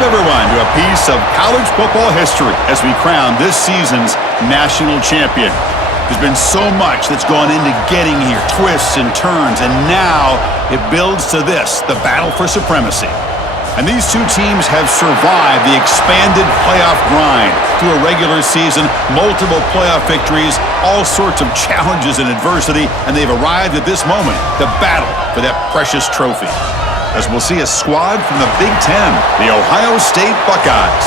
Welcome, everyone, to a piece of college football history as we crown this season's national champion. There's been so much that's gone into getting here, twists and turns, and now it builds to this, the battle for supremacy. And these two teams have survived the expanded playoff grind through a regular season, multiple playoff victories, all sorts of challenges and adversity, and they've arrived at this moment, the battle for that precious trophy. As we'll see a squad from the Big Ten, the Ohio State Buckeyes,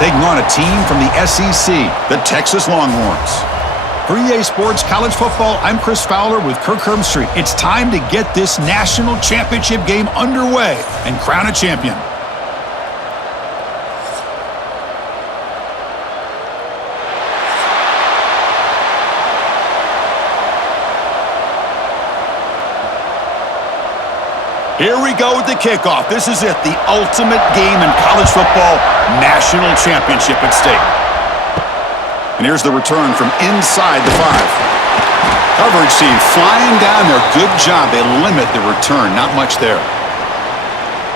taking on a team from the SEC, the Texas Longhorns. For EA Sports College Football, I'm Chris Fowler with Kirk Herbstreit. It's time to get this national championship game underway and crown a champion. Here we go with the kickoff. This is it, the ultimate game in college football, national championship at stake. And here's the return from inside the 5. Coverage team flying down there. Good job. They limit the return. Not much there.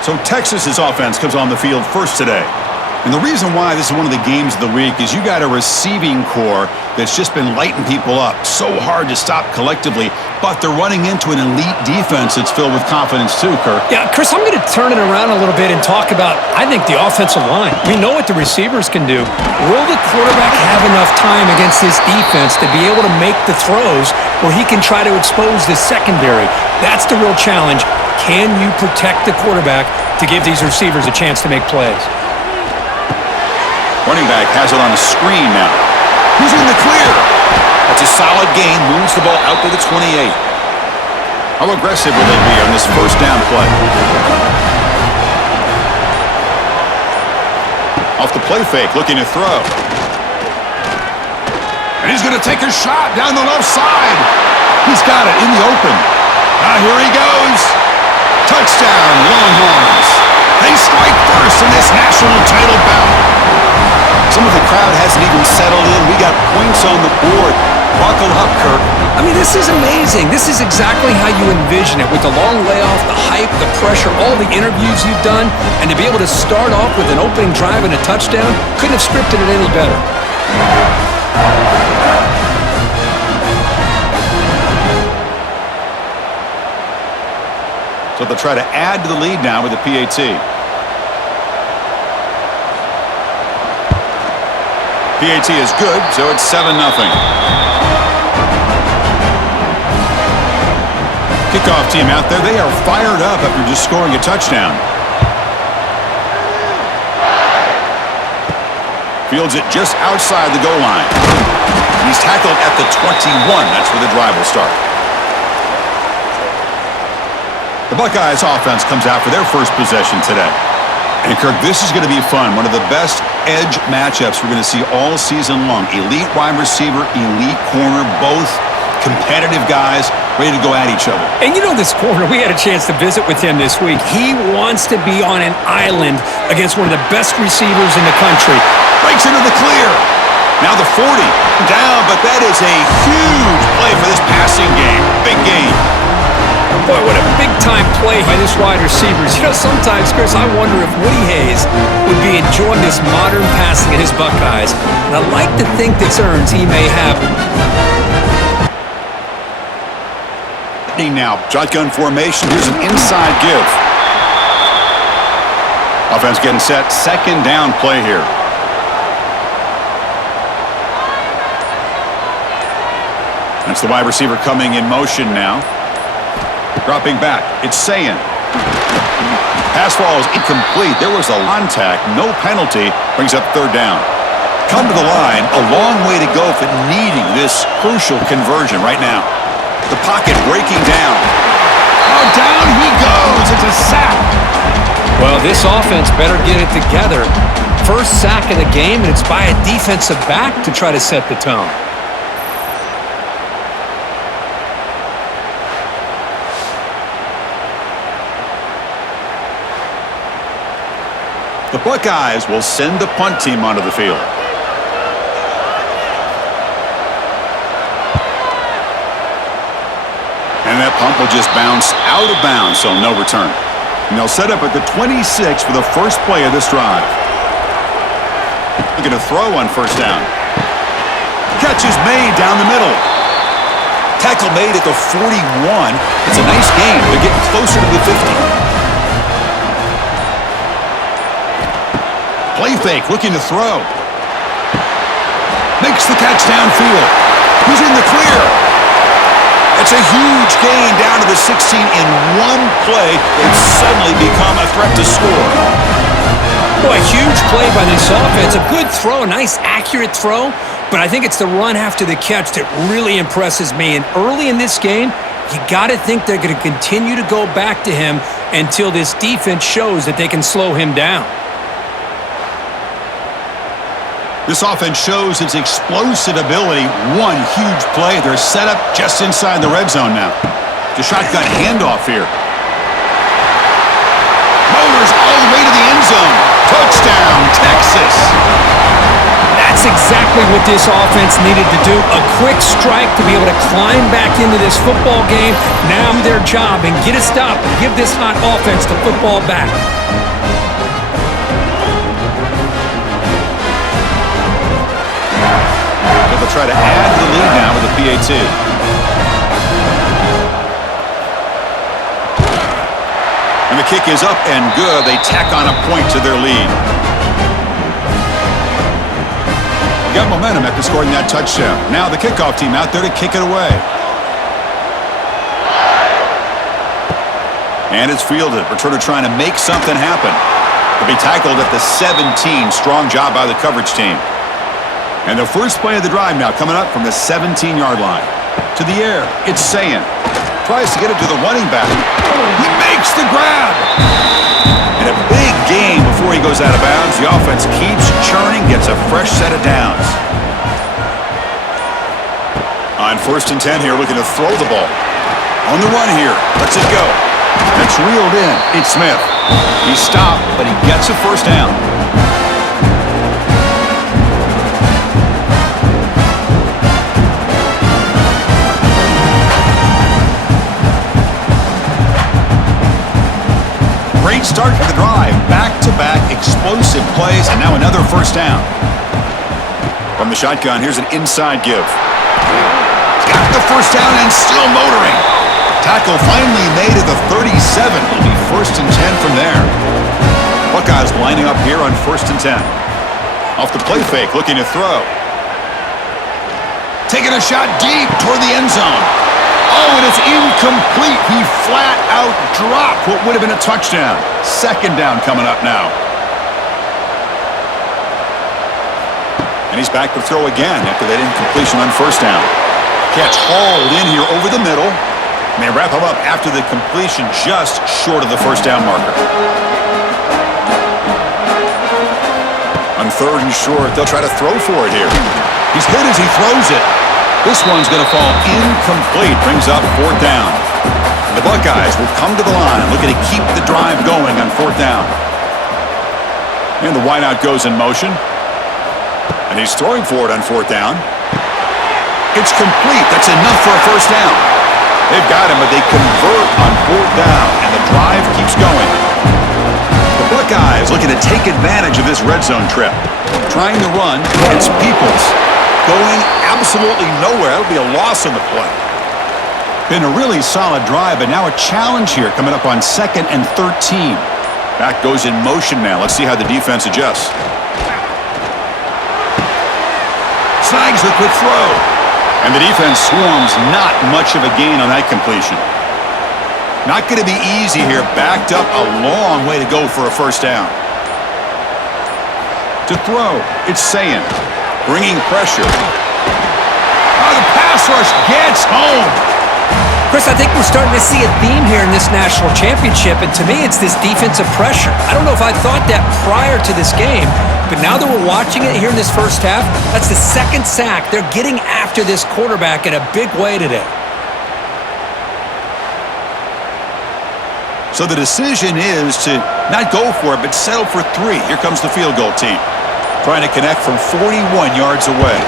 So Texas's offense comes on the field first today. And the reason why this is one of the games of the week is you got a receiving core that's just been lighting people up. So hard to stop collectively, but they're running into an elite defense that's filled with confidence too, Kirk. Yeah, Chris, I'm going to turn it around a little bit and talk about, I think, the offensive line. We know what the receivers can do. Will the quarterback have enough time against this defense to be able to make the throws where he can try to expose the secondary? That's the real challenge. Can you protect the quarterback to give these receivers a chance to make plays? Running back has it on the screen now. He's in the clear. That's a solid gain. Moves the ball out to the 28. How aggressive will they be on this first down play? Off the play fake, looking to throw. And he's going to take a shot down the left side. He's got it in the open. Now here he goes. Touchdown, Longhorns. They strike first in this national title bout. Some of the crowd hasn't even settled in. We got points on the board. Buckle up, Kirk. I mean, this is amazing. This is exactly how you envision it, with the long layoff, the hype, the pressure, all the interviews you've done, and to be able to start off with an opening drive and a touchdown, couldn't have scripted it any better. So they'll try to add to the lead now with the PAT. PAT is good, so it's 7-0. Kickoff team out there, they are fired up after just scoring a touchdown. Fields it just outside the goal line. He's tackled at the 21. That's where the drive will start. The Buckeyes offense comes out for their first possession today. And, Kirk, this is going to be fun. One of the best edge matchups we're going to see all season long. Elite wide receiver, elite corner, both competitive guys ready to go at each other. And you know this corner, we had a chance to visit with him this week. He wants to be on an island against one of the best receivers in the country. Breaks into the clear. Now the 40. Down, but that is a huge play for this passing game. Big game. Boy, what a big-time play by this wide receiver. You know, sometimes, Chris, I wonder if Woody Hayes would be enjoying this modern passing of his Buckeyes. And I like to think this earns he may have. Now, shotgun formation. Here's an inside give. Offense getting set. Second down play here. That's the wide receiver coming in motion now. Dropping back, it's Sayin. Pass ball is incomplete. There was a contact, no penalty, brings up third down. Come to the line, a long way to go for needing this crucial conversion right now. The pocket breaking down. Oh, down he goes. It's a sack. Well, this offense better get it together. First sack of the game, and it's by a defensive back to try to set the tone. The Buckeyes will send the punt team onto the field. And that punt will just bounce out of bounds, so no return. And they'll set up at the 26 for the first play of this drive. Looking to throw on first down. Catch is made down the middle. Tackle made at the 41. It's a nice gain. They're getting closer to the 50. Play fake, looking to throw. Makes the catch downfield. He's in the clear. It's a huge gain down to the 16 in one play. It's suddenly become a threat to score. Boy, huge play by this offense. A good throw, a nice accurate throw. But I think it's the run after the catch that really impresses me. And early in this game, you got to think they're going to continue to go back to him until this defense shows that they can slow him down. This offense shows its explosive ability. One huge play. They're set up just inside the red zone now. The shotgun handoff here. Motors all the way to the end zone. Touchdown, Texas. That's exactly what this offense needed to do. A quick strike to be able to climb back into this football game. Now their job, and get a stop and give this hot offense the football back. They'll try to add to the lead now with a PAT. And the kick is up and good. They tack on a point to their lead. Got momentum after scoring that touchdown. Now the kickoff team out there to kick it away. And it's fielded. Returner trying to make something happen. They'll be tackled at the 17. Strong job by the coverage team. And the first play of the drive now coming up from the 17-yard line. To the air, it's Sayin. Tries to get it to the running back. He makes the grab. And a big gain before he goes out of bounds. The offense keeps churning, gets a fresh set of downs. On 1st and 10 here, looking to throw the ball. On the run here, lets it go. That's reeled in. It's Smith. He stopped, but he gets a first down. Great start to the drive. Back-to-back explosive plays, and now another first down. From the shotgun, here's an inside give. Got the first down and still motoring. Tackle finally made at the 37. It'll be 1st and 10 from there. Buckeyes lining up here on 1st and 10. Off the play fake, looking to throw. Taking a shot deep toward the end zone. Oh, and it's incomplete. He flat out dropped what would have been a touchdown. 2nd down coming up now. And he's back to throw again after that incompletion on 1st down. Catch hauled in here over the middle. And they wrap him up after the completion just short of the 1st down marker. On 3rd and short, they'll try to throw for it here. He's hit as he throws it. This one's going to fall incomplete. Brings up 4th down. The Buckeyes will come to the line, looking to keep the drive going on 4th down. And the wideout goes in motion. And he's throwing for it on 4th down. It's complete. That's enough for a first down. They've got him, but they convert on 4th down, and the drive keeps going. The Buckeyes looking to take advantage of this red zone trip. Trying to run. It's Peoples. Going absolutely nowhere. That'll be a loss on the play. Been a really solid drive, but now a challenge here coming up on 2nd and 13. Back goes in motion now. Let's see how the defense adjusts. Snags the quick throw. And the defense swarms. Not much of a gain on that completion. Not going to be easy here. Backed up a long way to go for a first down. To throw, it's Sayin. Bringing pressure. Oh, the pass rush gets home. Chris, I think we're starting to see a theme here in this national championship, and to me, it's this defensive pressure. I don't know if I thought that prior to this game, but now that we're watching it here in this first half, that's the 2nd sack. They're getting after this quarterback in a big way today. So the decision is to not go for it, but settle for 3. Here comes the field goal team. Trying to connect from 41 yards away.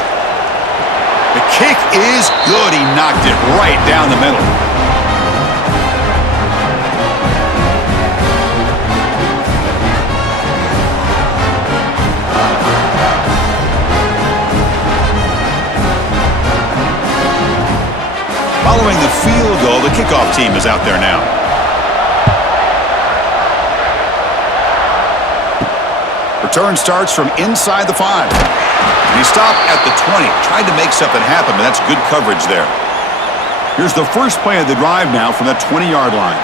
The kick is good. He knocked it right down the middle. Following the field goal, the kickoff team is out there now. Return starts from inside the 5. And he stopped at the 20. Tried to make something happen, but that's good coverage there. Here's the first play of the drive now from the 20-yard line.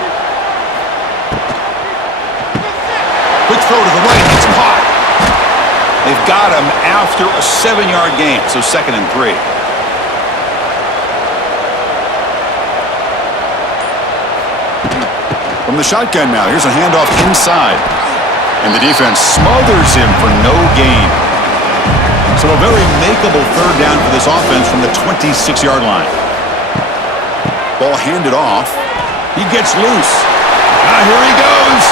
Quick throw to the right. It's caught. They've got him after a 7-yard gain, so 2nd and 3. From the shotgun now, here's a handoff inside. And the defense smothers him for no gain. So a very makeable 3rd down for this offense from the 26-yard line. Ball handed off. He gets loose. Here he goes.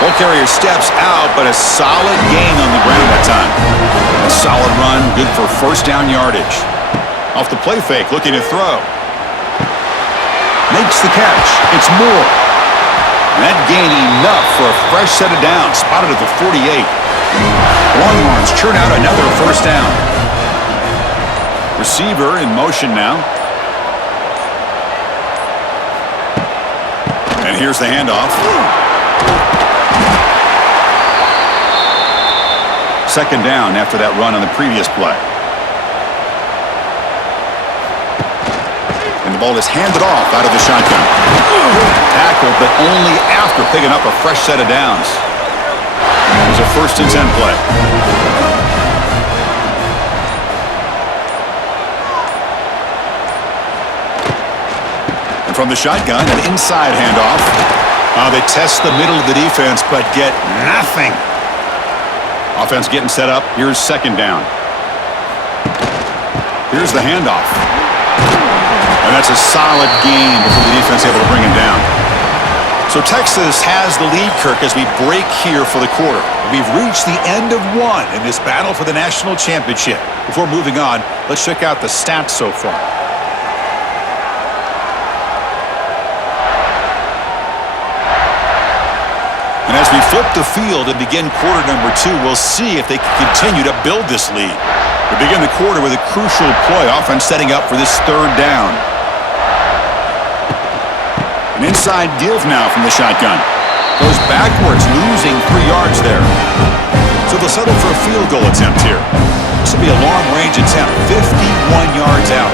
Ball carrier steps out, but a solid gain on the ground that time. A solid run, good for 1st down yardage. Off the play fake, looking to throw. Makes the catch. It's Moore. And that gain enough for a fresh set of downs. Spotted at the 48. Longhorns churn out another 1st down. Receiver in motion now. And here's the handoff. 2nd down after that run on the previous play. And the ball is handed off out of the shotgun. Tackled, but only after picking up a fresh set of downs. It was a 1st and 10 play. From the shotgun, an inside handoff. They test the middle of the defense, but get nothing. Offense getting set up. Here's 2nd down. Here's the handoff. And that's a solid gain before the defense able to bring him down. So Texas has the lead, Kirk, as we break here for the quarter. We've reached the end of 1 in this battle for the national championship. Before moving on, let's check out the stats so far. And as we flip the field and begin quarter number 2, we'll see if they can continue to build this lead. We begin the quarter with a crucial play, offense setting up for this 3rd down. An inside give now from the shotgun. Goes backwards, losing 3 yards there. So they'll settle for a field goal attempt here. This will be a long-range attempt, 51 yards out.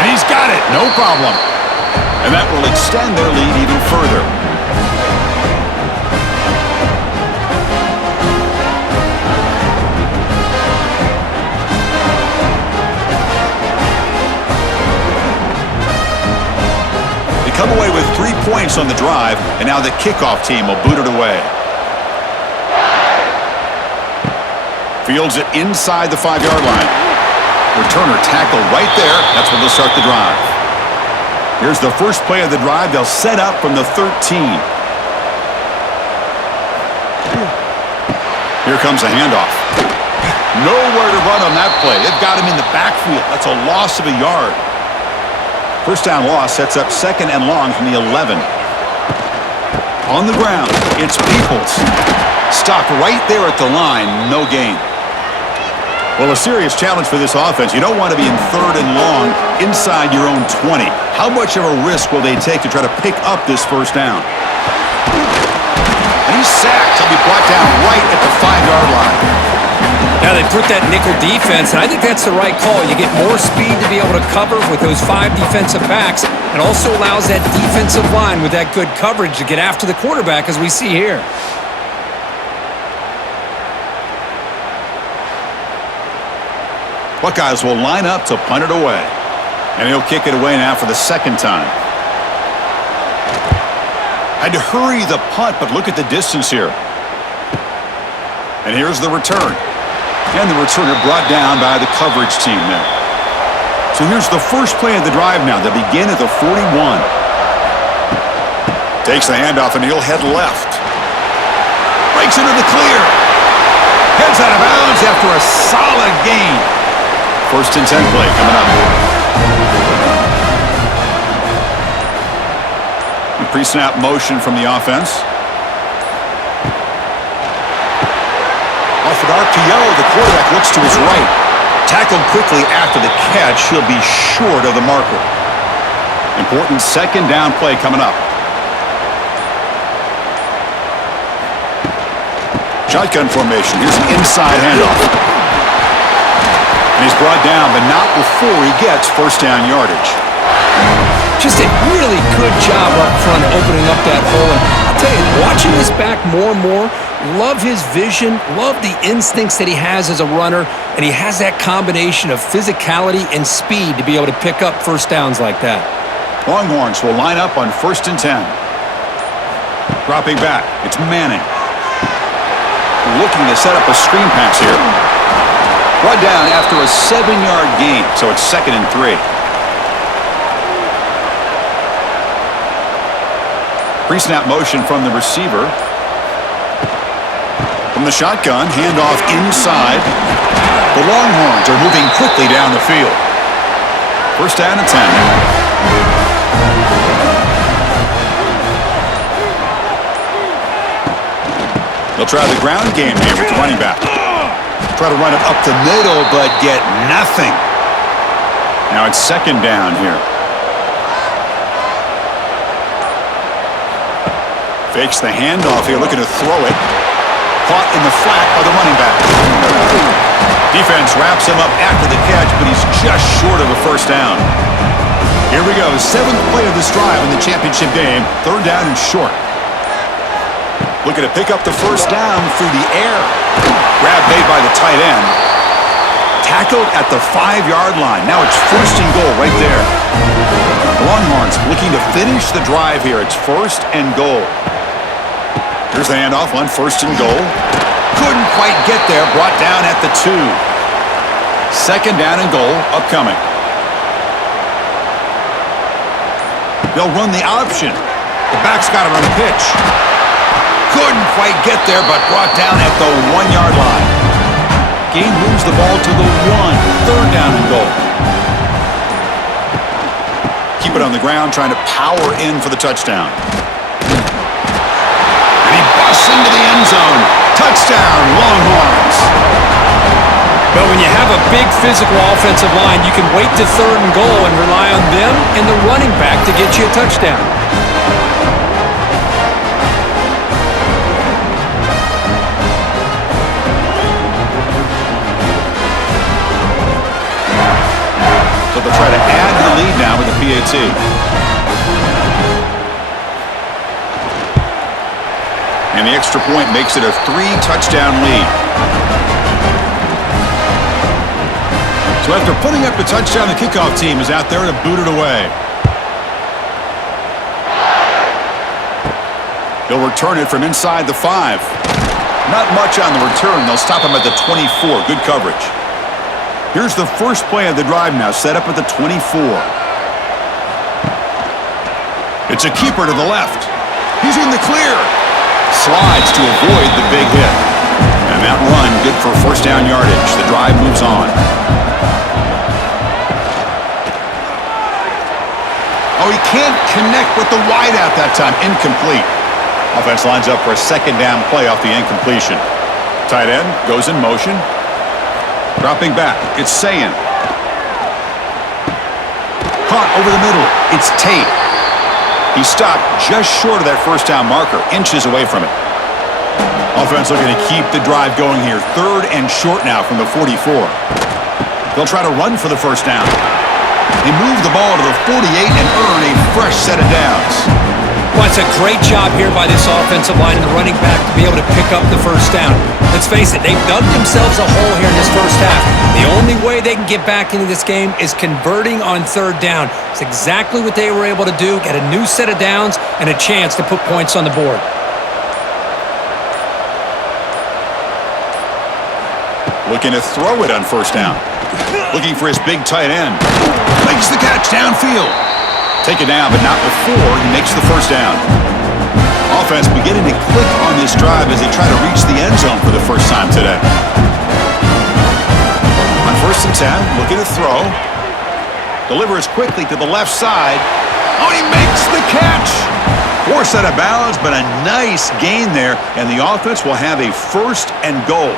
And he's got it, no problem. And that will extend their lead even further. They come away with 3 points on the drive, and now the kickoff team will boot it away. Fields it inside the 5-yard line. Returner tackled right there. That's when they'll start the drive. Here's the first play of the drive. They'll set up from the 13. Here comes a handoff. Nowhere to run on that play. They've got him in the backfield. That's a loss of a yard. 1st down loss sets up 2nd and long from the 11. On the ground, it's Peoples. Stopped right there at the line. No gain. Well, a serious challenge for this offense. You don't want to be in 3rd and long inside your own 20. How much of a risk will they take to try to pick up this 1st down? And he's sacked. He'll be brought down right at the 5-yard line. Now they put that nickel defense, and I think that's the right call. You get more speed to be able to cover with those 5 defensive backs, and also allows that defensive line with that good coverage to get after the quarterback, as we see here. Buckeyes will line up to punt it away. And he'll kick it away now for the 2nd time. Had to hurry the punt, but look at the distance here. And here's the return. And the returner brought down by the coverage team there. So here's the first play of the drive now. They begin at the 41. Takes the handoff, and he'll head left. Breaks into the clear. Heads out of bounds after a solid gain. 1st and 10 play coming up. Pre-snap motion from the offense. Off an RPO, the quarterback looks to his right. Tackled quickly after the catch. He'll be short of the marker. Important second down play coming up. Shotgun formation. Here's an inside handoff. And he's brought down, but not before he gets first down yardage. Just a really good job up front opening up that hole. And I'll tell you, watching this back more and more, love his vision, love the instincts that he has as a runner, and he has that combination of physicality and speed to be able to pick up first downs like that. Longhorns will line up on 1st and 10. Dropping back, it's Manning. Looking to set up a screen pass here. Brought down after a 7-yard gain, so it's 2nd and 3. Pre-snap motion from the receiver. From the shotgun, handoff inside. The Longhorns are moving quickly down the field. First down and 10. They'll try the ground game here with the running back. Try to run it up the middle, but get nothing. Now it's 2nd down here. Fakes the handoff here, looking to throw it. Caught in the flat by the running back. Defense wraps him up after the catch, but he's just short of a first down. Here we go, 7th play of this drive in the championship game. 3rd down and short. Looking to pick up the first down through the air. Grab made by the tight end. Tackled at the 5-yard line. Now it's 1st and goal right there. The Longhorns looking to finish the drive here. It's 1st and goal. Here's the handoff on 1st and goal. Couldn't quite get there. Brought down at the 2. 2nd down and goal upcoming. They'll run the option. The back's got to run a pitch. Couldn't quite get there, but brought down at the 1-yard line. Gain moves the ball to the 1. 3rd down and goal. Keep it on the ground, trying to power in for the touchdown. And he busts into the end zone. Touchdown, Longhorns. But when you have a big physical offensive line, you can wait to 3rd and goal and rely on them and the running back to get you a touchdown. So they'll try to add to the lead now with the PAT. And the extra point makes it a 3-touchdown lead. So after putting up the touchdown, the kickoff team is out there to boot it away. They'll return it from inside the 5. Not much on the return. They'll stop him at the 24. Good coverage. Here's the first play of the drive now, set up at the 24. It's a keeper to the left. He's in the clear. Slides to avoid the big hit. And that run, good for first down yardage. The drive moves on. Oh, he can't connect with the wideout that time. Incomplete. Offense lines up for a 2nd down play off the incompletion. Tight end goes in motion. Dropping back, it's Sayin. Caught over the middle, it's Tate. He stopped just short of that first down marker, inches away from it. Offense looking to keep the drive going here. 3rd and short now from the 44. They'll try to run for the first down. They move the ball to the 48 and earn a fresh set of downs. Well, it's a great job here by this offensive line and the running back to be able to pick up the first down. Let's face it, they've dug themselves a hole here in this first half. The only way they can get back into this game is converting on 3rd down. It's exactly what they were able to do, get a new set of downs and a chance to put points on the board. Looking to throw it on first down. Looking for his big tight end. Makes the catch downfield. Take it down, but not before he makes the first down. Offense beginning to click on this drive as they try to reach the end zone for the first time today. On 1st and 10, looking to throw. Delivers quickly to the left side. Oh, he makes the catch. Forced out of bounds, but a nice gain there, and the offense will have a 1st and goal.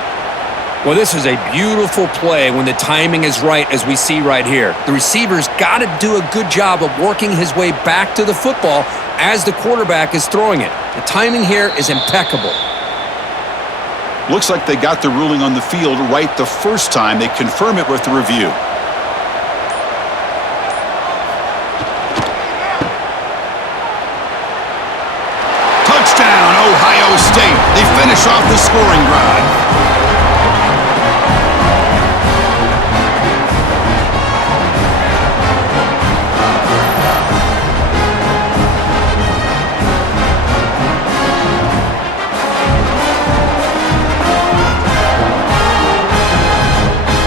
Well, this is a beautiful play when the timing is right, as we see right here. The receiver's got to do a good job of working his way back to the football as the quarterback is throwing it. The timing here is impeccable. Looks like they got the ruling on the field right the first time. They confirm it with the review. Touchdown, Ohio State. They finish off the scoring drive.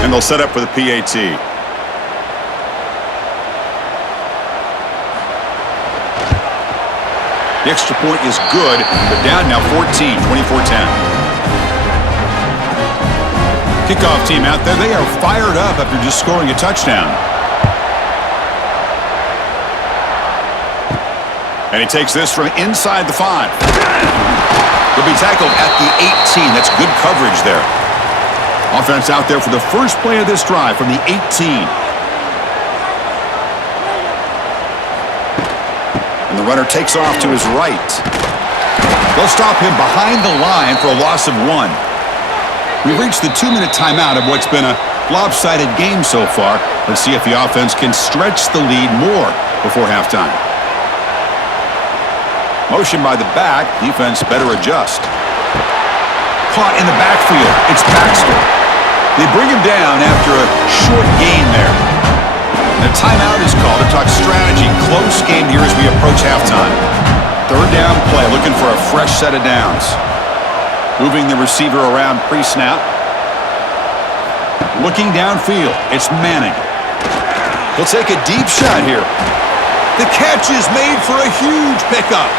And they'll set up for the PAT. The extra point is good. They're down now 14, 24-10. Kickoff team out there. They are fired up after just scoring a touchdown. And he takes this from inside the 5. He'll be tackled at the 18. That's good coverage there. Offense out there for the first play of this drive from the 18. And the runner takes off to his right. They'll stop him behind the line for a loss of 1. We've reached the 2-minute timeout of what's been a lopsided game so far. Let's see if the offense can stretch the lead more before halftime. Motion by the back. Defense better adjust. Caught in the backfield. It's Baxter. They bring him down after a short gain there. And a timeout is called to talk strategy. Close game here as we approach halftime. Third down play, looking for a fresh set of downs. Moving the receiver around pre-snap. Looking downfield, it's Manning. He'll take a deep shot here. The catch is made for a huge pickup.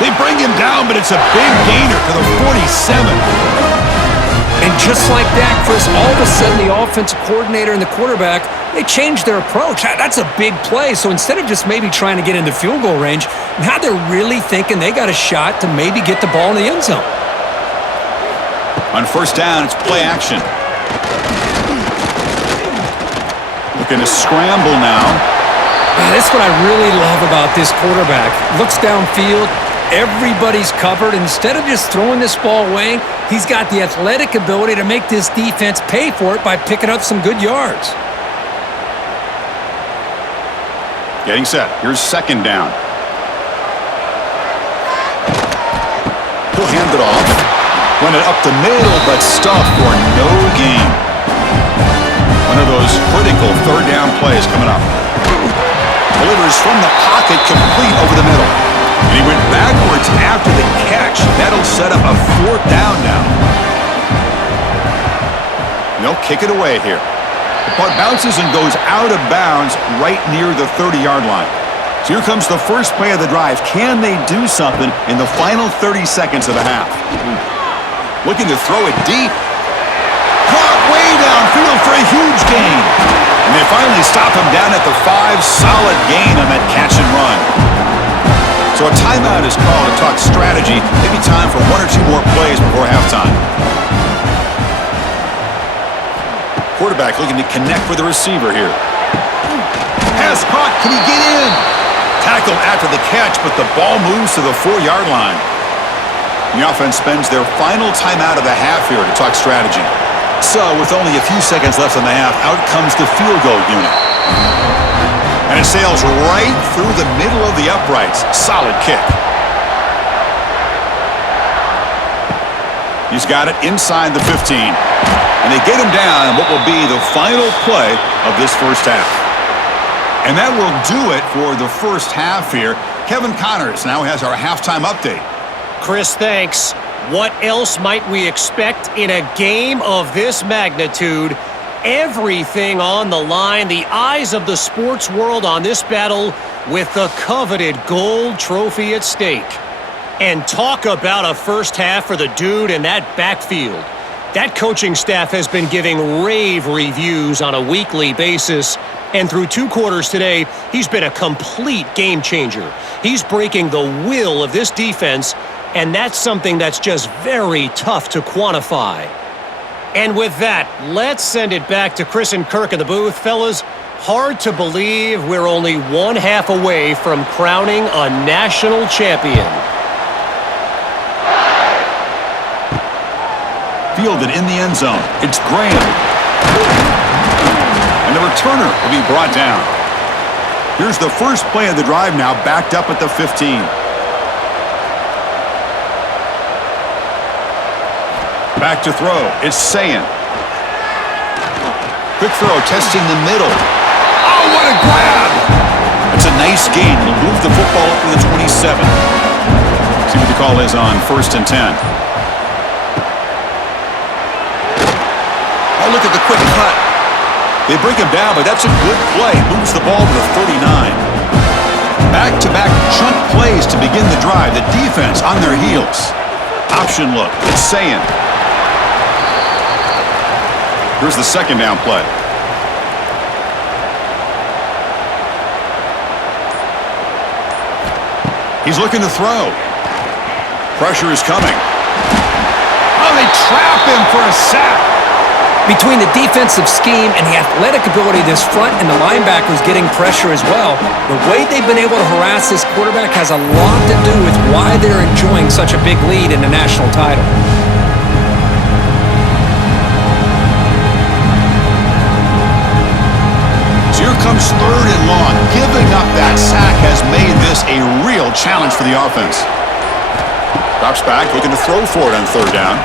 They bring him down, but it's a big gainer to the 47. And just like that, Chris, all of a sudden the offensive coordinator and the quarterback, they changed their approach. That's a big play. So instead of just maybe trying to get into field goal range, now they're really thinking they got a shot to maybe get the ball in the end zone. On first down, it's play action. Looking to scramble now. That's what I really love about this quarterback. Looks downfield. Everybody's covered. Instead of just throwing this ball away, he's got the athletic ability to make this defense pay for it by picking up some good yards. Getting set. Here's second down. He'll hand it off. Run it up the middle, but stuffed for no gain. One of those critical third down plays coming up. Delivers from the pocket, complete over the middle. And he went backwards after the catch. That'll set up a fourth down now. And they'll kick it away here. The punt bounces and goes out of bounds right near the 30-yard line. So here comes the first play of the drive. Can they do something in the final 30 seconds of the half? Looking to throw it deep. Caught way downfield for a huge gain. And they finally stop him down at the 5. Solid gain on that catch and run. So a timeout is called to talk strategy. Maybe time for 1 or 2 more plays before halftime. Quarterback looking to connect with the receiver here. Pass caught. Can he get in? Tackled after the catch, but the ball moves to the 4-yard line. The offense spends their final timeout of the half here to talk strategy. So with only a few seconds left in the half, out comes the field goal unit. And it sails right through the middle of the uprights. Solid kick. He's got it inside the 15. And they get him down in what will be the final play of this first half. And that will do it for the first half here. Kevin Connors now has our halftime update. Chris, thanks. What else might we expect in a game of this magnitude? Everything on the line, the eyes of the sports world on this battle with the coveted gold trophy at stake. And talk about a first half for the dude in that backfield. That coaching staff has been giving rave reviews on a weekly basis. And through 2 quarters today, he's been a complete game changer. He's breaking the will of this defense, and that's something that's just very tough to quantify. And with that, let's send it back to Chris and Kirk in the booth. Fellas, hard to believe we're only one half away from crowning a national champion. Fielded in the end zone. It's Graham. And the returner will be brought down. Here's the first play of the drive now, backed up at the 15. Back to throw. It's Sayin. Quick throw, testing the middle. Oh, what a grab! That's a nice gain. He'll move the football up to the 27. See what the call is on 1st and 10. Oh, look at the quick cut. They bring him down, but that's a good play. Moves the ball to the 39. Back-to-back chunk plays to begin the drive. The defense on their heels. Option look. It's Sayin. Here's the second down play. He's looking to throw. Pressure is coming. Oh, they trap him for a sack. Between the defensive scheme and the athletic ability of this front and the linebackers getting pressure as well, the way they've been able to harass this quarterback has a lot to do with why they're enjoying such a big lead in the national title. So here comes 3rd and long. Giving up that sack has made this a real challenge for the offense. Drops back, looking to throw for it on 3rd down.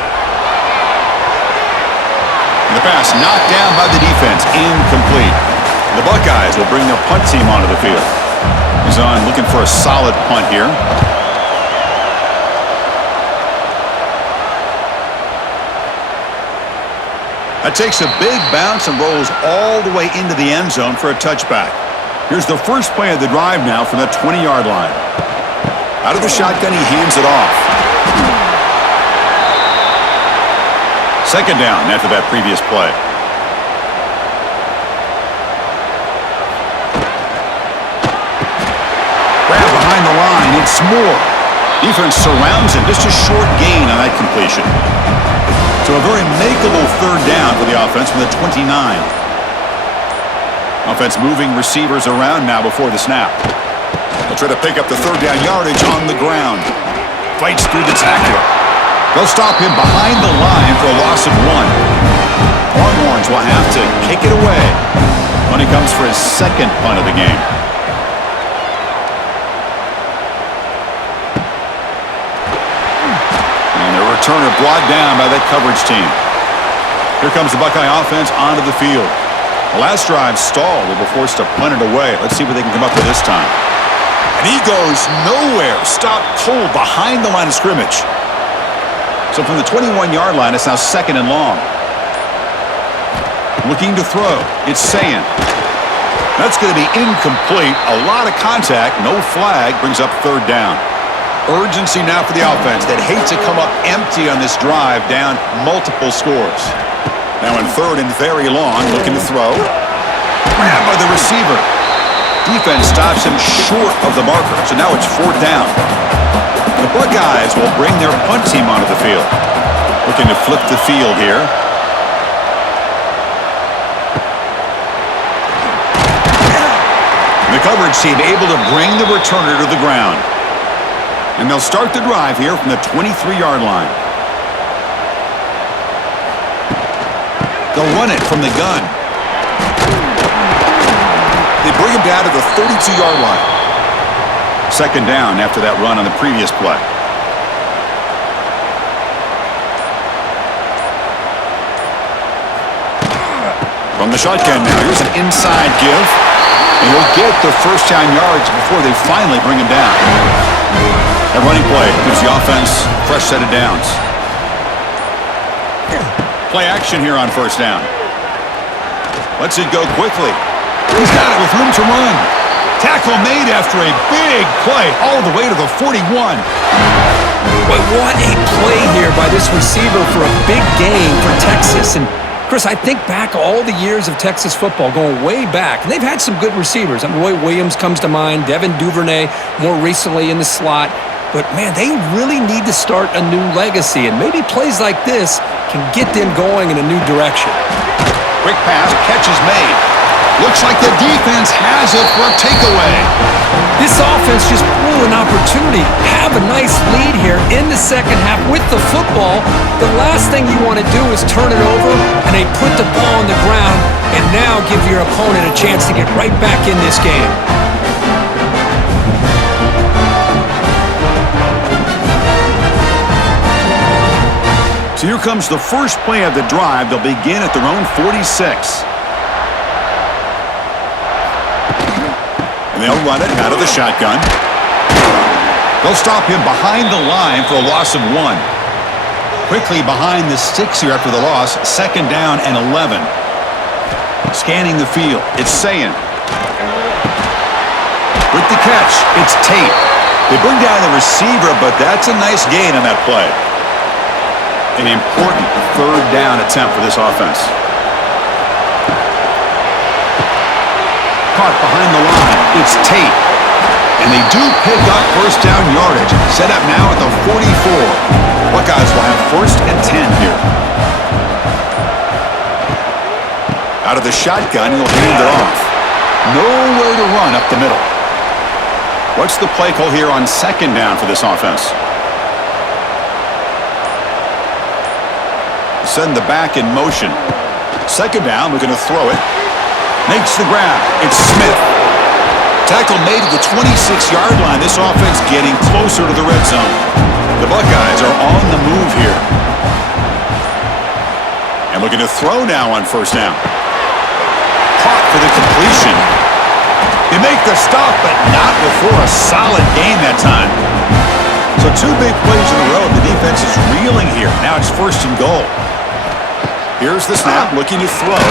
The pass knocked down by the defense, incomplete. The Buckeyes will bring their punt team onto the field. He's on looking for a solid punt here. That takes a big bounce and rolls all the way into the end zone for a touchback. Here's the first play of the drive now from the 20-yard line. Out of the shotgun, he hands it off. Second down after that previous play. Grab behind the line. It's Moore. Defense surrounds him. Just a short gain on that completion. So a very makeable 3rd down for the offense from the 29. Offense moving receivers around now before the snap. They'll try to pick up the 3rd down yardage on the ground. Fights through the tackler. They'll stop him behind the line for a loss of 1. Longhorns will have to kick it away when he comes for his second punt of the game. And the returner brought down by that coverage team. Here comes the Buckeye offense onto the field. The last drive stalled. They were forced to punt it away. Let's see what they can come up with this time. And he goes nowhere. Stopped cold behind the line of scrimmage. So from the 21-yard line, it's now 2nd and long. Looking to throw. It's Sayin. That's going to be incomplete. A lot of contact. No flag. Brings up 3rd down. Urgency now for the offense that hates to come up empty on this drive, down multiple scores. Now in 3rd and very long, looking to throw. Grabbed by the receiver. Defense stops him short of the marker. So now it's 4th down. The Buckeyes will bring their punt team onto the field. Looking to flip the field here. The coverage team able to bring the returner to the ground. And they'll start the drive here from the 23-yard line. They'll run it from the gun. They bring him down to the 32-yard line. 2nd down after that run on the previous play. From the shotgun now, here's an inside give. And he'll get the 1st down yards before they finally bring him down. That running play gives the offense a fresh set of downs. Play action here on 1st down. Lets it go quickly. He's got it with room to run. Tackle made after a big play all the way to the 41. But what a play here by this receiver for a big gain for Texas. And Chris, I think back all the years of Texas football, going way back, and they've had some good receivers. I mean, Roy Williams comes to mind, Devin Duvernay more recently in the slot. but, man, they really need to start a new legacy, and maybe plays like this can get them going in a new direction. Quick pass, catch is made. Looks like the defense has it for a takeaway. This offense just blew an opportunity. Have a nice lead here in the second half with the football. The last thing you want to do is turn it over, and they put the ball on the ground and now give your opponent a chance to get right back in this game. So here comes the first play of the drive. They'll begin at their own 46. And they'll run it out of the shotgun. They'll stop him behind the line for a loss of 1. Quickly behind the sticks here after the loss. Second down and 11. Scanning the field. It's Sayin. With the catch, it's Tate. They bring down the receiver, but that's a nice gain on that play. An important third down attempt for this offense. Caught behind the line. It's Tate. And they do pick up first down yardage. Set up now at the 44. Buckeyes will have first and 10 here. Out of the shotgun, he'll hand it off. Nowhere to run up the middle. What's the play call here on second down for this offense? Send the back in motion. Second down, we're going to throw it. Makes the grab. It's Smith. Tackle made at the 26-yard line. This offense getting closer to the red zone. The Buckeyes are on the move here. And looking to throw now on first down. Caught for the completion. They make the stop, but not before a solid gain that time. So 2 big plays in a row. The defense is reeling here. Now it's first and goal. Here's the snap, looking to throw.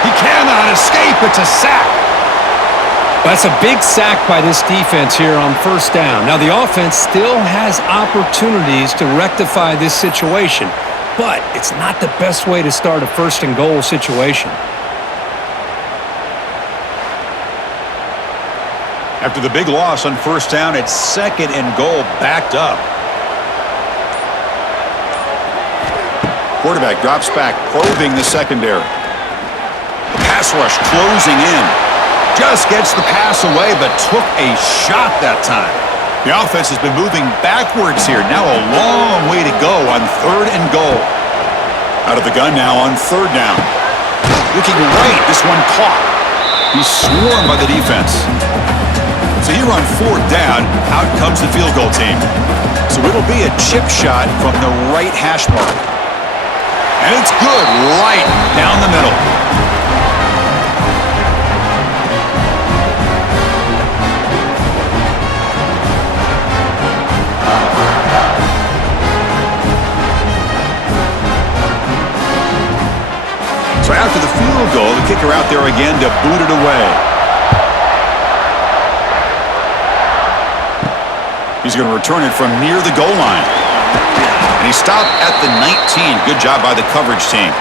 He cannot escape. It's a sack. That's a big sack by this defense here on first down. Now, the offense still has opportunities to rectify this situation, but it's not the best way to start a first and goal situation. After the big loss on first down, it's second and goal, backed up. Quarterback drops back, probing the secondary. The pass rush closing in. Just gets the pass away, but took a shot that time. The offense has been moving backwards here. Now a long way to go on third and goal. Out of the gun now on third down. Looking right, this one caught. He's swarmed by the defense. So here on fourth down, out comes the field goal team. So it'll be a chip shot from the right hash mark. And it's good right down the middle. So after the field goal, the kicker out there again to boot it away. He's going to return it from near the goal line. And he stopped at the 19. Good job by the coverage team.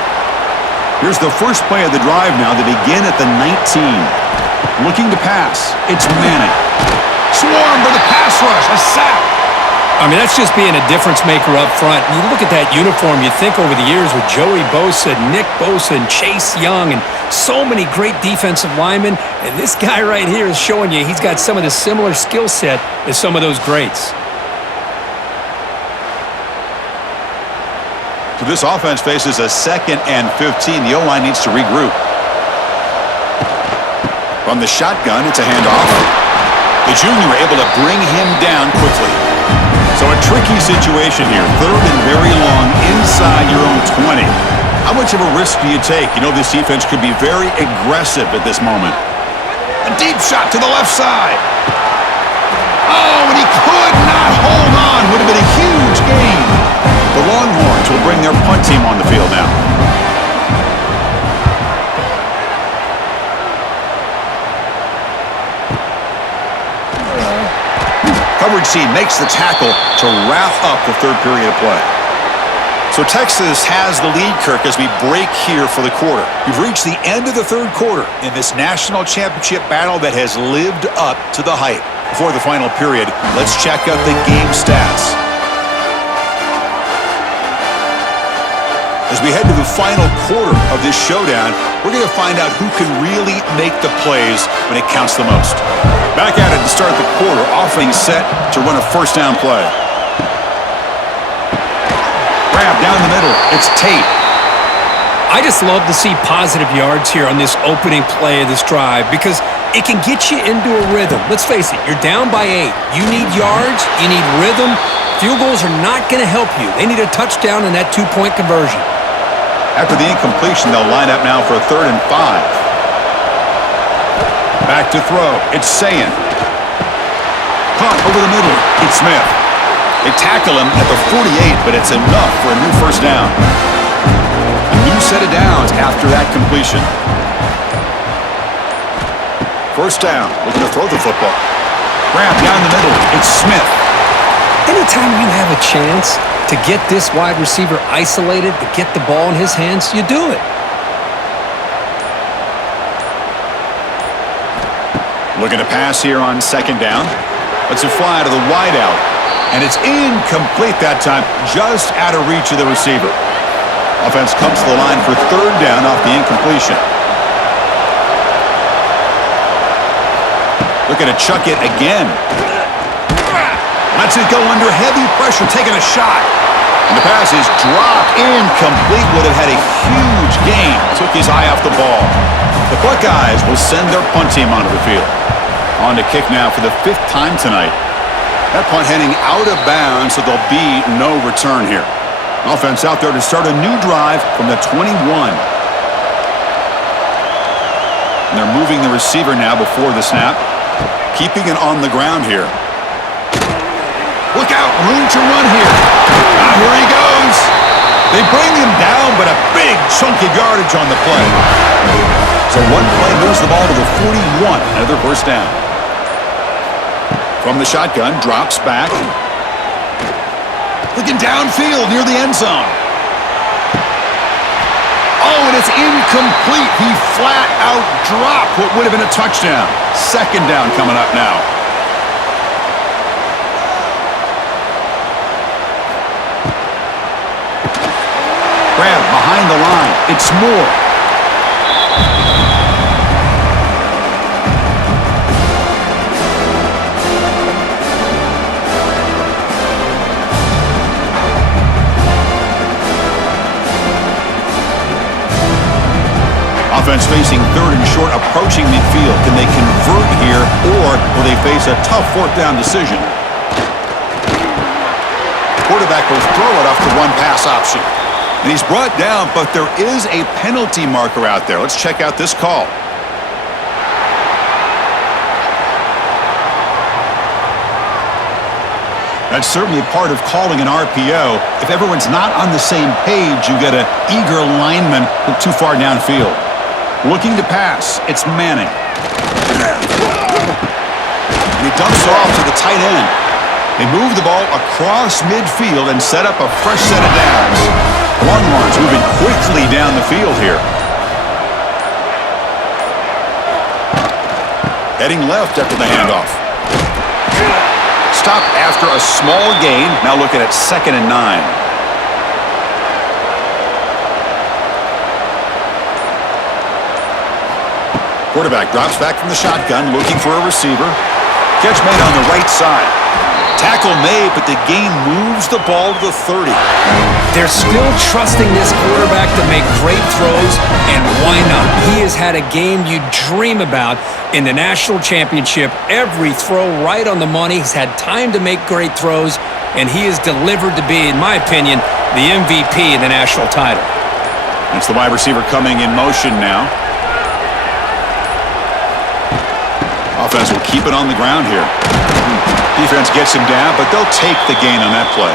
Here's the first play of the drive now. They begin at the 19. Looking to pass. It's Manning. Swarmed by the pass rush. A sack. I mean, that's just being a difference maker up front. You look at that uniform, you think over the years with Joey Bosa, Nick Bosa, and Chase Young, and so many great defensive linemen. And this guy right here is showing you he's got some of the similar skill set as some of those greats. So this offense faces a second and 15. The O-line needs to regroup. From the shotgun, it's a handoff. The junior able to bring him down quickly. So a tricky situation here. Third and very long inside your own 20. How much of a risk do you take? You know this defense could be very aggressive at this moment. A deep shot to the left side. Oh, and he could not hold on. Would have been a huge gain. The Longhorns will bring their punt team on the field now. Coverage team makes the tackle to wrap up the third period of play. So Texas has the lead, Kirk, as we break here for the quarter. We've reached the end of the third quarter in this national championship battle that has lived up to the hype. Before the final period, let's check out the game stats. As we head to the final quarter of this showdown, we're going to find out who can really make the plays when it counts the most. Back at it to start the quarter, offense set to run a first down play. Grab down the middle. It's Tate. I just love to see positive yards here on this opening play of this drive because it can get you into a rhythm. Let's face it, you're down by 8. You need yards, you need rhythm. Field goals are not going to help you. They need a touchdown and that 2-point conversion. After the incompletion, they'll line up now for a 3rd and 5. Back to throw. It's Sayin. Caught over the middle. It's Smith. They tackle him at the 48, but it's enough for a new first down. A new set of downs after that completion. First down, looking to throw the football. Grab down the middle. It's Smith. Anytime you have a chance to get this wide receiver isolated, to get the ball in his hands, you do it. Looking to pass here on 2nd down. Let's it fly to the wide out. And it's incomplete that time, just out of reach of the receiver. Offense comes to the line for 3rd down off the incompletion. Looking to chuck it again. Lets it go under heavy pressure, taking a shot. And the pass is dropped. Incomplete. Would have had a huge gain. Took his eye off the ball. The Buckeyes will send their punt team onto the field. On to kick now for the 5th time tonight. That punt heading out of bounds, so there'll be no return here. Offense out there to start a new drive from the 21. And they're moving the receiver now before the snap. Keeping it on the ground here. Look out, room to run here. Here he goes. They bring him down, but a big chunk of yardage on the play. So one play moves the ball to the 41. Another first down. From the shotgun, drops back. Looking downfield near the end zone. Oh, and it's incomplete. He flat out dropped what would have been a touchdown. 2nd down coming up now. Grab behind the line. It's Moore. Offense facing 3rd and short, approaching midfield. Can they convert here, or will they face a tough 4th down decision? Quarterback will throw it off the run-pass option. And he's brought down, but there is a penalty marker out there. Let's check out this call. That's certainly part of calling an RPO. If everyone's not on the same page, you get an eager lineman too far downfield. Looking to pass, it's Manning. And he dumps it off to the tight end. They move the ball across midfield and set up a fresh set of downs. Longhorns moving quickly down the field here. Heading left after the handoff. Stop after a small gain. Now looking at 2nd and 9. Quarterback drops back from the shotgun, looking for a receiver. Catch made on the right side. Tackle made, but the gain moves the ball to the 30. They're still trusting this quarterback to make great throws, and why not? He has had a game you dream about in the national championship. Every throw right on the money. He's had time to make great throws, and he is delivered to be, in my opinion, the MVP of the national title. That's the wide receiver coming in motion now. Offense will keep it on the ground here. Defense gets him down, but they'll take the gain on that play.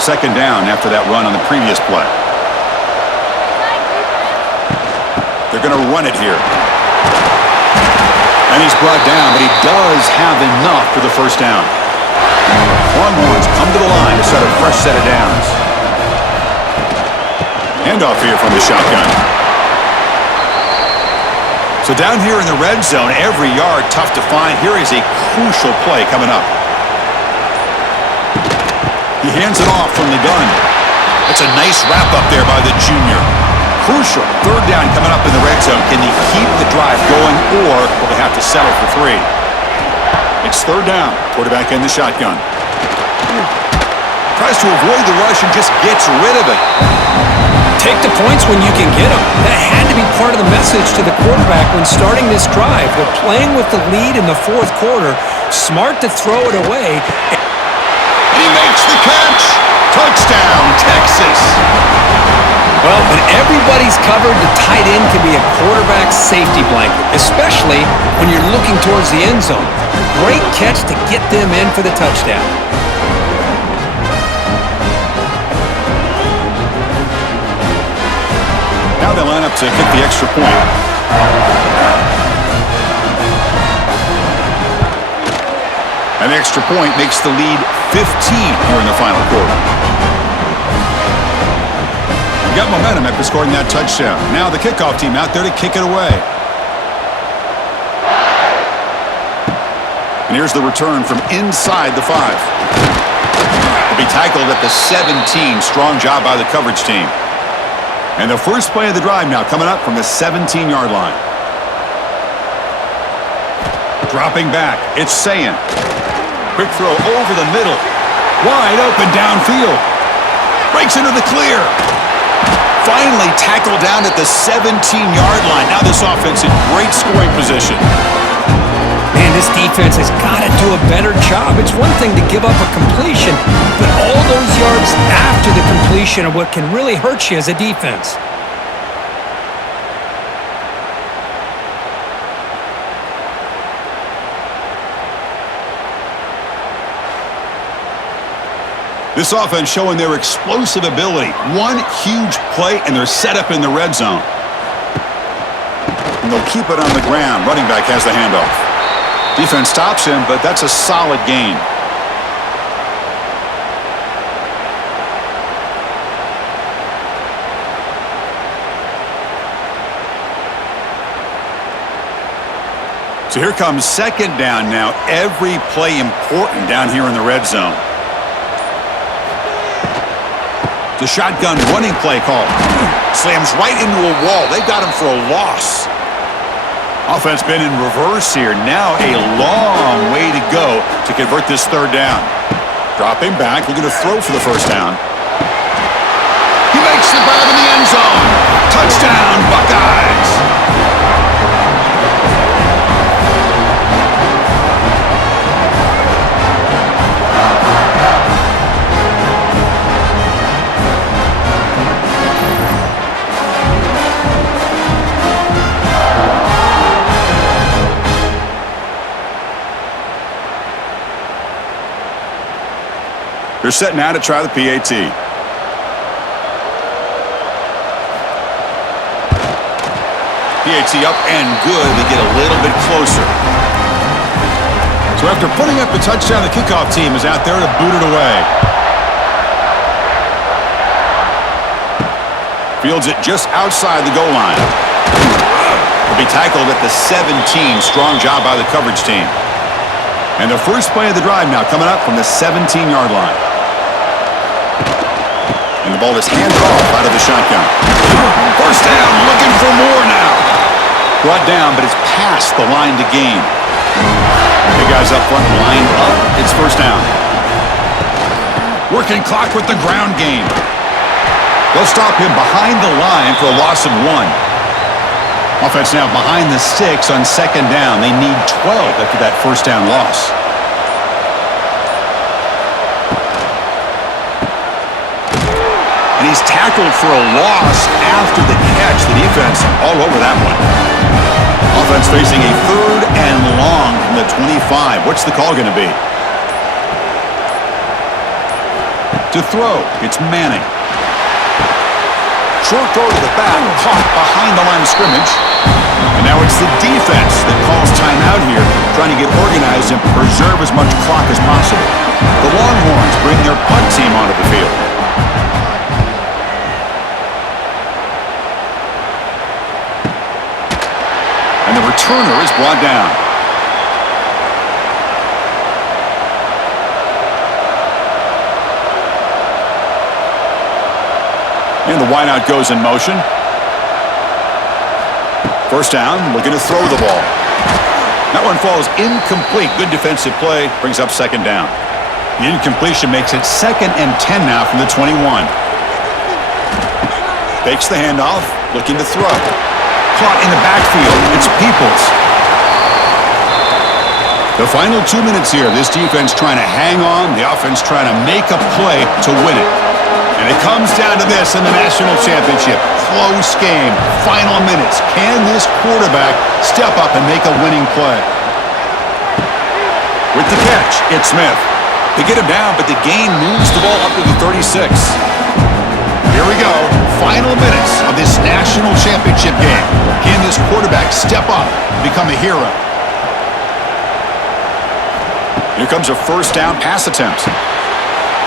2nd down after that run on the previous play. They're going to run it here. And he's brought down, but he does have enough for the first down. Longhorns come to the line to set a fresh set of downs. Handoff here from the shotgun. So down here in the red zone, every yard tough to find. Here is a crucial play coming up. He hands it off from the gun. It's a nice wrap-up there by the junior. Crucial. Third down coming up in the red zone. Can he keep the drive going, or will they have to settle for 3? It's third down. Quarterback in the shotgun. Tries to avoid the rush and just gets rid of it. Take the points when you can get them. That had to be part of the message to the quarterback when starting this drive. They're playing with the lead in the fourth quarter. Smart to throw it away. He makes the catch. Touchdown, Texas. Well, when everybody's covered, the tight end can be a quarterback's safety blanket, especially when you're looking towards the end zone. Great catch to get them in for the touchdown. Now they line up to kick the extra point. An extra point makes the lead 15 here in the final quarter. We got momentum after scoring that touchdown. Now the kickoff team out there to kick it away. And here's the return from inside the 5. Will be tackled at the 17. Strong job by the coverage team. And the first play of the drive now coming up from the 17-yard line. Dropping back, it's Sayin. Quick throw over the middle. Wide open downfield. Breaks into the clear. Finally tackled down at the 17-yard line. Now this offense in great scoring position. Man, this defense has got to do a better job. It's one thing to give up a completion, but all those yards after the completion are what can really hurt you as a defense. This offense showing their explosive ability. One huge play, and they're set up in the red zone. And they'll keep it on the ground. Running back has the handoff. Defense stops him, but that's a solid gain. So here comes second down now. Every play important down here in the red zone. The shotgun running play call. Slams right into a wall. They got him for a loss. Offense been in reverse here. Now a long way to go to convert this third down. Dropping back, looking to throw for the first down. He makes the grab in the end zone. Touchdown, Buckeyes. They're set now to try the PAT. PAT up and good. They get a little bit closer. So after putting up the touchdown, the kickoff team is out there to boot it away. Fields it just outside the goal line. Will be tackled at the 17. Strong job by the coverage team. And the first play of the drive now coming up from the 17-yard line. And the ball is handed off out of the shotgun. First down, looking for more now. Brought down, but it's past the line to gain. The guys up front lined up. It's first down. Working clock with the ground game. They'll stop him behind the line for a loss of 1. Offense now behind the 6 on second down. They need 12 after that first down loss. And he's tackled for a loss after the catch. The defense all over that one. Offense facing a third and long from the 25. What's the call going to be? To throw, it's Manning. Short throw to the back, caught behind the line of scrimmage. And now it's the defense that calls timeout here, trying to get organized and preserve as much clock as possible. The Longhorns bring their punt team onto the field. And the returner is brought down. And the wideout goes in motion. First down, looking to throw the ball. That one falls incomplete. Good defensive play, brings up second down. The incompletion makes it 2nd and 10 now from the 21. Fakes the handoff, looking to throw. Caught in the backfield, it's Peoples. The final 2 minutes here, this defense trying to hang on, the offense trying to make a play to win it. And it comes down to this in the national championship. Close game, final minutes. Can this quarterback step up and make a winning play? With the catch, it's Smith. They get him down, but the gain moves the ball up to the 36. Here we go. Final minutes of this national championship game. Can this quarterback step up and become a hero? Here comes a first down pass attempt.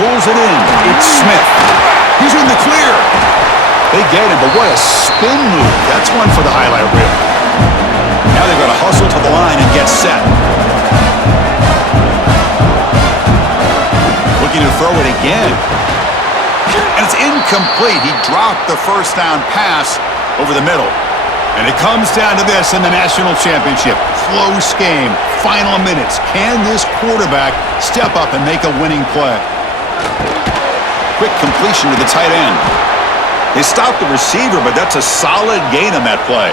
Pulls it in. It's Smith. He's in the clear. They get him, but what a spin move. That's one for the highlight reel. Now they've got to hustle to the line and get set. Looking to throw it again. And it's incomplete. He dropped the first down pass over the middle. And it comes down to this in the national championship. Close game. Final minutes. Can this quarterback step up and make a winning play? Quick completion to the tight end. They stopped the receiver, but that's a solid gain on that play.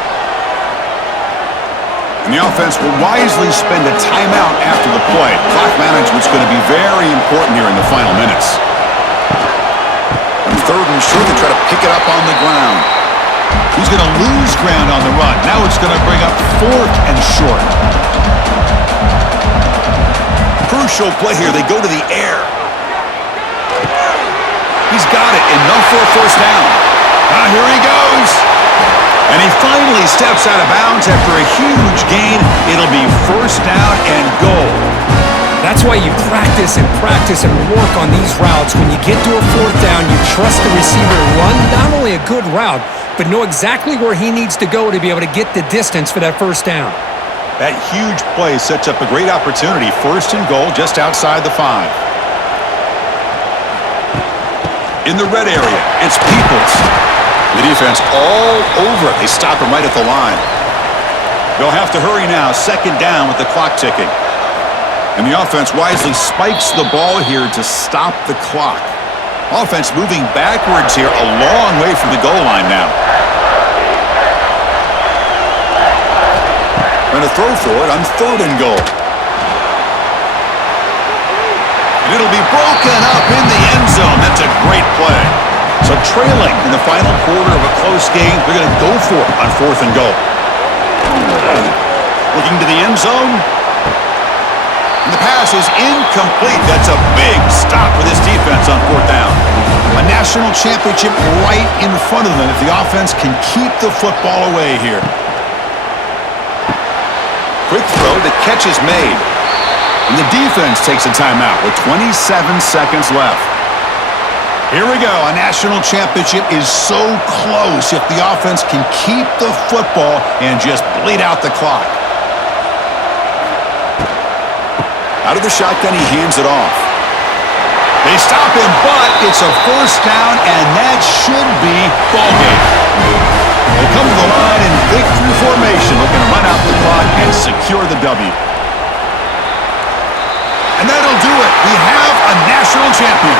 And the offense will wisely spend a timeout after the play. Clock management's going to be very important here in the final minutes. On 3rd and short, they try to pick it up on the ground. He's going to lose ground on the run. Now it's going to bring up 4th and short. Crucial play here. They go to the air. He's got it. Enough for a first down. Now here he goes. And he finally steps out of bounds after a huge gain. It'll be first down and goal. That's why you practice and work on these routes. When you get to a 4th down, you trust the receiver to run not only a good route, but know exactly where he needs to go to be able to get the distance for that first down. That huge play sets up a great opportunity. 1st and goal just outside the 5. In the red area, it's Peoples. The defense all over it. They stop him right at the line. They'll have to hurry now. 2nd down with the clock ticking. And the offense wisely spikes the ball here to stop the clock. Offense moving backwards here, a long way from the goal line now. Going to throw for it on 3rd and goal. And it'll be broken up in the end zone. That's a great play. So trailing in the final quarter of a close game, they're going to go for it on 4th and goal. Looking to the end zone. And the pass is incomplete. That's a big stop for this defense on 4th down. A national championship right in front of them if the offense can keep the football away here. Quick throw, the catch is made. And the defense takes a timeout with 27 seconds left. Here we go. A national championship is so close if the offense can keep the football and just bleed out the clock. Out of the shotgun, he hands it off. They stop him, but it's a first down, and that should be ball game. They come to the line in victory formation, looking to run out the clock and secure the W. And that'll do it. We have a national champion.